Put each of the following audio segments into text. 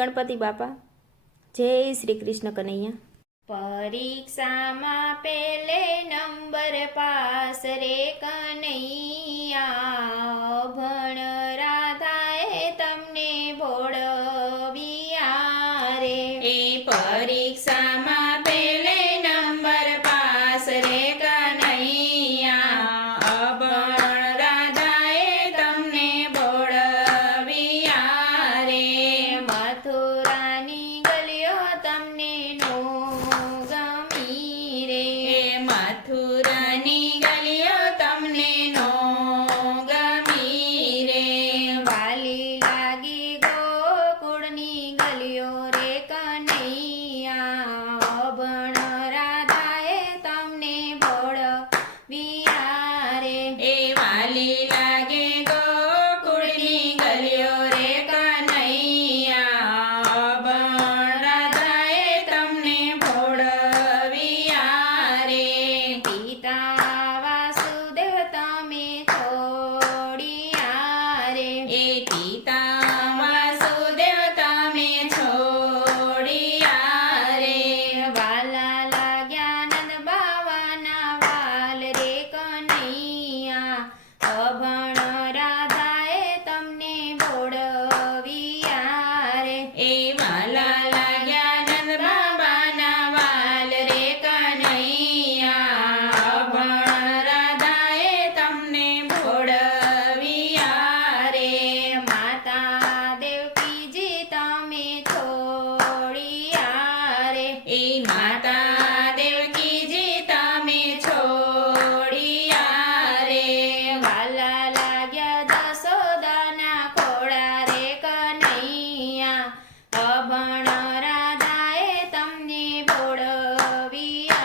ગણપતિ બાપા. જય શ્રી કૃષ્ણ કનૈયા. પરીક્ષામાં પેલે નંબર પાસ રે કનૈયા, ભણ રાધાએ તમને ભોળવ્યા રે. એ પરીક્ષામાં પેલે નંબર પાસ રે કનૈયા, અભણ રાધાએ તમને ભોળવ્યા રે. મથુરાની ગલીઓ તમને નો ગમી રે. એ મથુરાની ગલીઓ તમને નો ગમી રે. વાલી લાગી ગોકુળની ગલીઓ રે કનૈયા, અભણ રાધાએ તમને ભોળવ્યા રે. એ વાલી લાગે ગોકુળની ગલીઓ રે કનૈયા, અભણ રાધાએ તમને ભોળવ્યા રે. પિતા વાસુદેવ તમે છોડ્યા રે. એ પિતા વાસુદેવ તમે છોડ્યા રે. વાલા લાગ્યા નંદ બાવાના વાલ રે કનૈયા, અભણ રાધાએ તમને ભોળવ્યા રે. એ વાલા લાગ્યા નંદ બાબાના વાલ રે કનૈયા, અભણ રાધાએ તમને ભોળવ્યા રે. માતા દેવકીજી તમે છોડ્યા રે. એ માતા દેવકીજી તમે છોડ્યા રે. વાલા લાગ્યા જશોદાના ખોળા રે કનૈયા, અભણ રાધાએ તમને ભોળવ્યા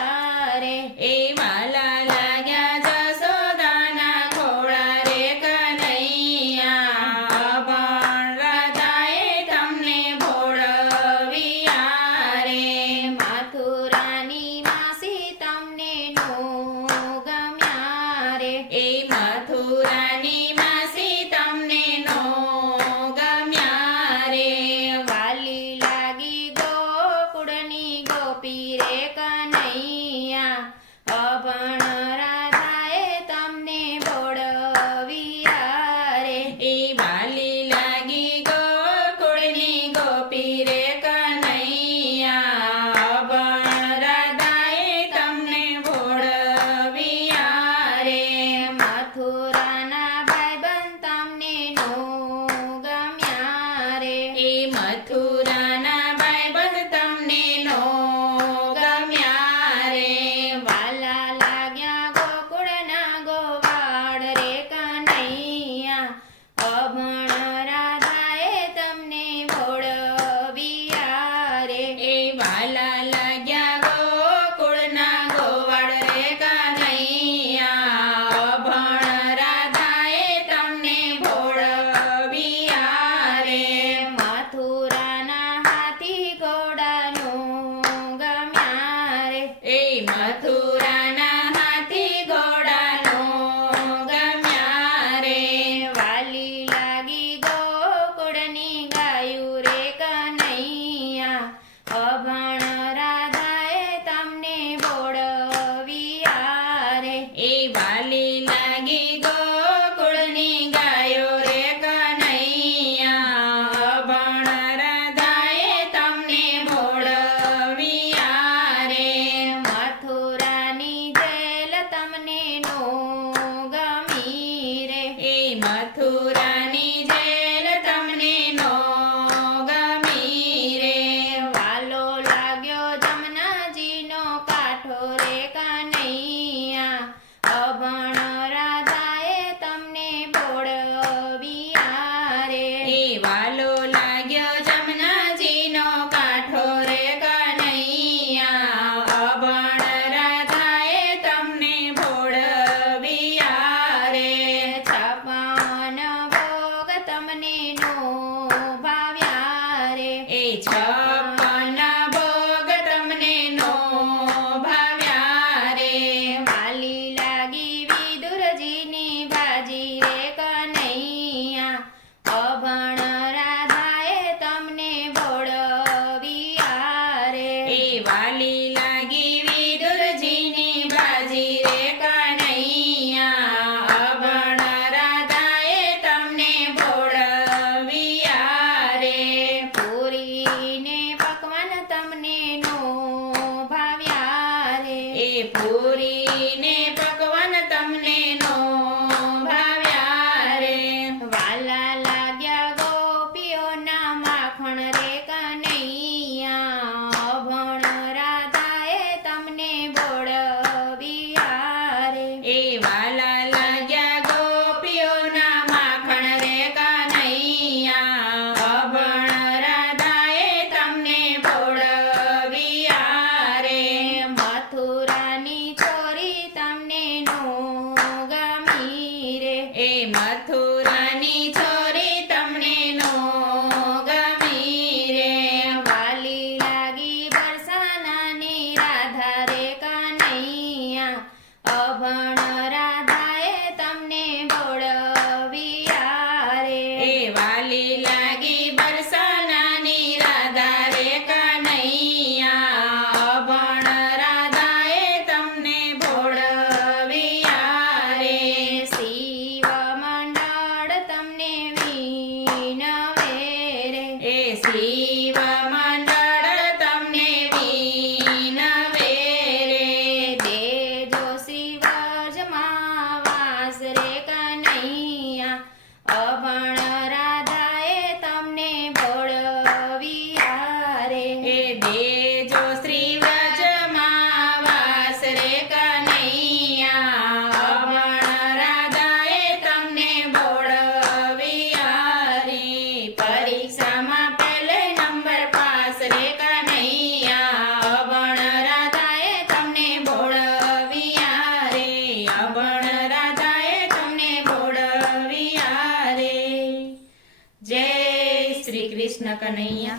રે. એ વાલા લાગ્યા જશોદાના ખોળા રે કનૈયા, અભણ રાધાએ તમને ભોળવ્યા રે. મથુરાની માસી તમને નો ગમ્યા રે. એ મથુરાની માસી તમને નો ગમ્યા રે. વાલી લાગી ગોકુળની ગોપી રે કનૈયા, અભણ રાધાએ તમને ભોળવ્યા રે. એ વાલી લાગી ગોકુળની ગોપી રે કનૈયા, અભણ રાધાએ તમને ભોળવ્યા રે. મથુરાના ભાઈબંધ તમને નો ગમ્યા રે. એ મથુરાના ભાઈબંધ તમને નો ગમ્યા રે. વાલા લાગ્યા ગોકુળના ગોવાળ રે કનૈયા, અભણ રાધાએ તમને ભોળવ્યા રે. એ વાલા લાગ્યા ગોકુળના ગોવાળ રે કનૈયા, અભણ રાધાએ તમને ભોળવ્યા રે. મથુરાના હાથી ઘોડાનો ગમ્યા રે. એ મથુરાના હાથી ઘોડાનો ગમ્યા રે. વાલી લાગી ગોકુળની ગાયું રે કનૈયા, અભણ રાધાએ તમને ભોળવ્યા રે. એ વાલી લાગી ગોકુળની ગાયો રે કનૈયા, અભણ રાધાએ તમને ભોળવ્યા રે. મથુરાની જેલ તમને નો ગમી રે. એ મથુરાની જેલ તમને નો ગમી રે. વાલો લાગ્યો જમનાજીનો કાંઠો રે કનૈયા, અભણ રાધાએ તમને ભોળવ્યા રે. એ વાલો લાગ્યો જમનાજીનો કાંઠો રે કનૈયા, અભણ રાધાએ તમને ભોળવ્યા રે. છપ્પન ભોગ તમને નો ભાવ્યા રે. એ છપ્પન ભોગ તમને નો ભાવ્યા રે. વાલી લાગી વિદુરજીની ભાજી રે કનૈયા, અભણ રાધાએ તમને ભોળ અભણ રાધાએ તમને ભોળવ્યા રે. એ દેજો શ્રી વ્રજમાં વાસ રે કનૈયા અભણ રાધાએ તમને ભોળવ્યા રે. પરીક્ષામાં પહેલે નંબર પાસ રે કનૈયા અભણ રાધાએ તમને ભોળવ્યા રે. અભણ રાધાએ તમને ભોળવ્યા રે. જય શ્રી કૃષ્ણ કનૈયા.